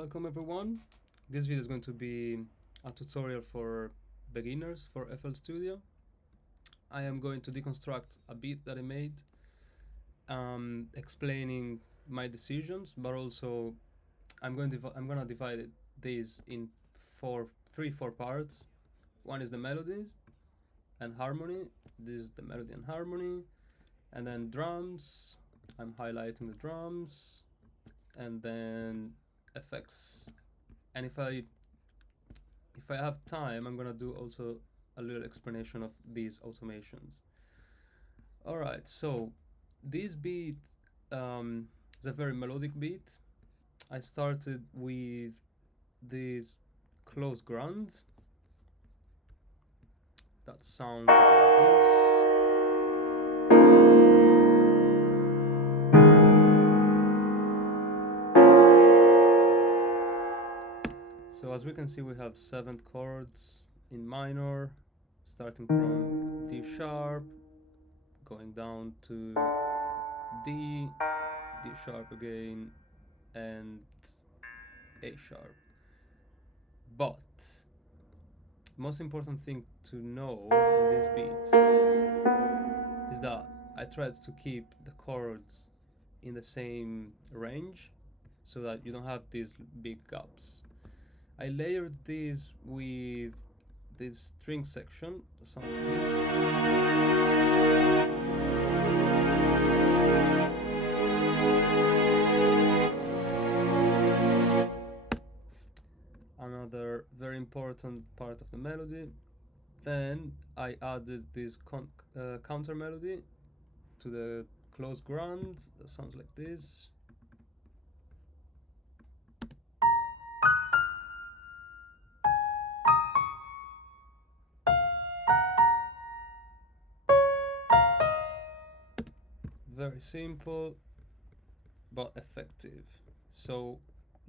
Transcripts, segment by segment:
Welcome everyone. This video is going to be a tutorial for beginners for FL Studio. I am going to deconstruct a beat that I made, explaining my decisions, but also I'm gonna divide these in four parts. One is the melodies and harmony. This is the melody and harmony, and then drums. I'm highlighting the drums, and then effects. And if I have time, I'm gonna do also a little explanation of these automations. Alright, so this beat is a very melodic beat. I started with these close grunts that sounds like this. So as we can see, we have 7 chords in minor, starting from D sharp, going down to D, D sharp again, and A sharp. But most important thing to know in this beat is that I tried to keep the chords in the same range so that you don't have these big gaps. I layered this with this string section, some of this. Another very important part of the melody. Then I added this counter melody to the close grunt that sounds like this. Very simple but effective. So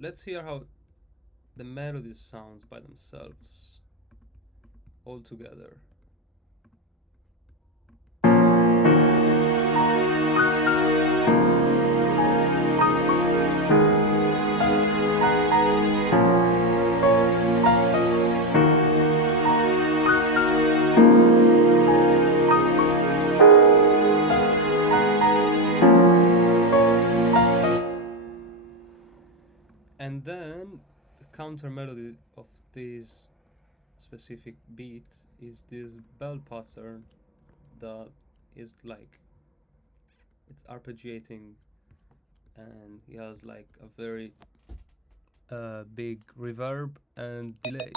let's hear how the melodies sounds by themselves all together. And then the counter melody of this specific beat is this bell pattern that is like it's arpeggiating, and it has like a very big reverb and delay.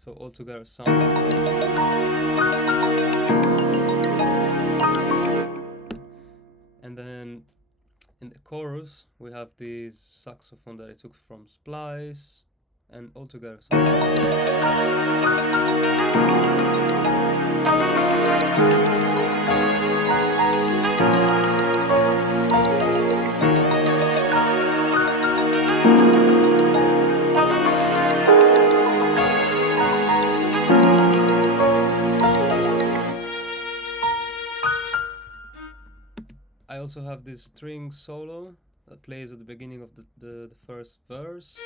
So altogether sounds like this. And then in the chorus we have this saxophone that I took from Splice, and altogether sounds like I also have this string solo that plays at the beginning of the first verse.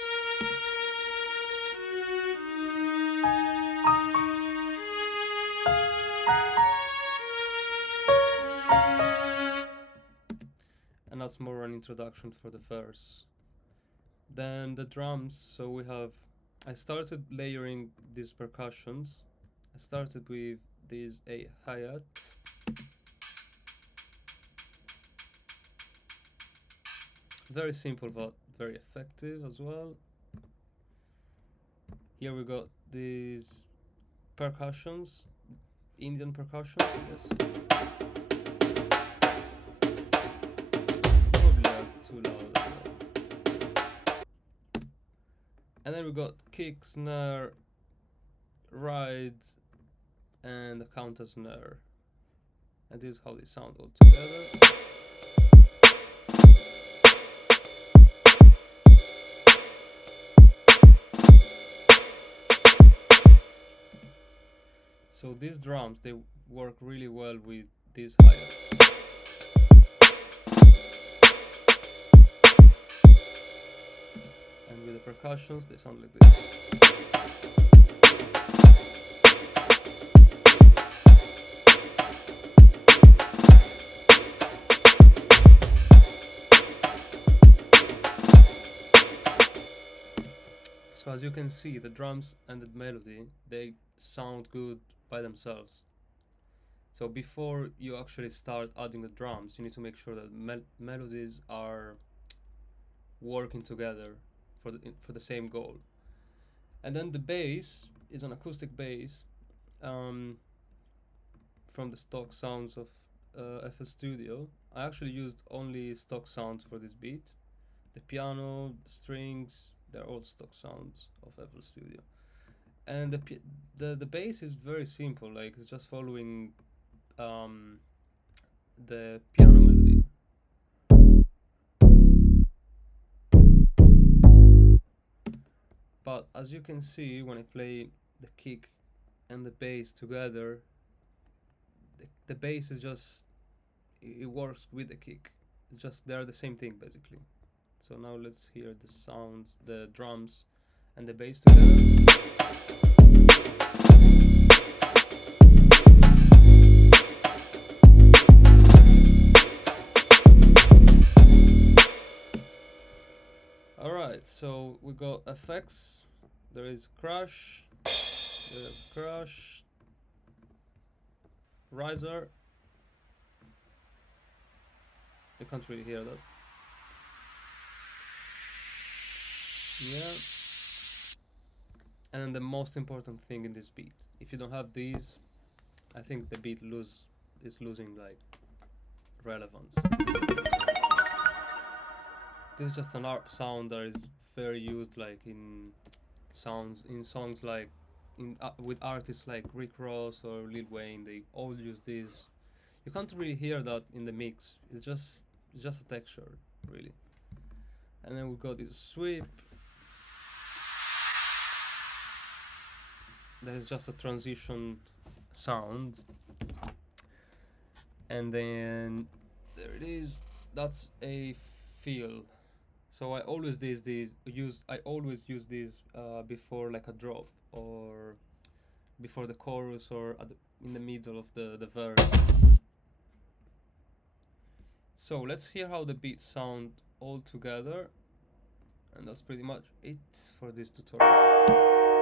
And that's more an introduction for the verse. Then the drums, so I started layering these percussions. I started with this a hi-hat. Very simple but very effective as well. Here we got these percussions, Indian percussions, I guess. Probably are too loud as well. And then we got kick, snare, ride, and a counter snare. And this is how they sound all together. So these drums, they work really well with these hi-hats. And with the percussions, they sound like this. So as you can see, the drums and the melody, they sound good by themselves. So before you actually start adding the drums, you need to make sure that melodies are working together for the same goal. And then the bass is an acoustic bass um, from the stock sounds of FL Studio. I actually used only stock sounds for this beat. The piano, the strings, they're all stock sounds of FL Studio. And the bass is very simple. Like it's just following um, the piano melody. But as you can see, when I play the kick and the bass together, the bass is just it works with the kick. It's just they're the same thing basically. So now let's hear the sounds, the drums and the bass together. Alright, so we got effects. There is crash, riser. You can't really hear that. Yeah. And then the most important thing in this beat. If you don't have these, I think the beat is losing like relevance. This is just an ARP sound that is very used like in songs like with artists like Rick Ross or Lil Wayne. They all use this. You can't really hear that in the mix. It's just a texture really. And then we got this sweep. That is just a transition sound. And then there it is. That's a fill. So I always use these before like a drop or before the chorus or in the middle of the verse. So let's hear how the beats sound all together, and that's pretty much it for this tutorial.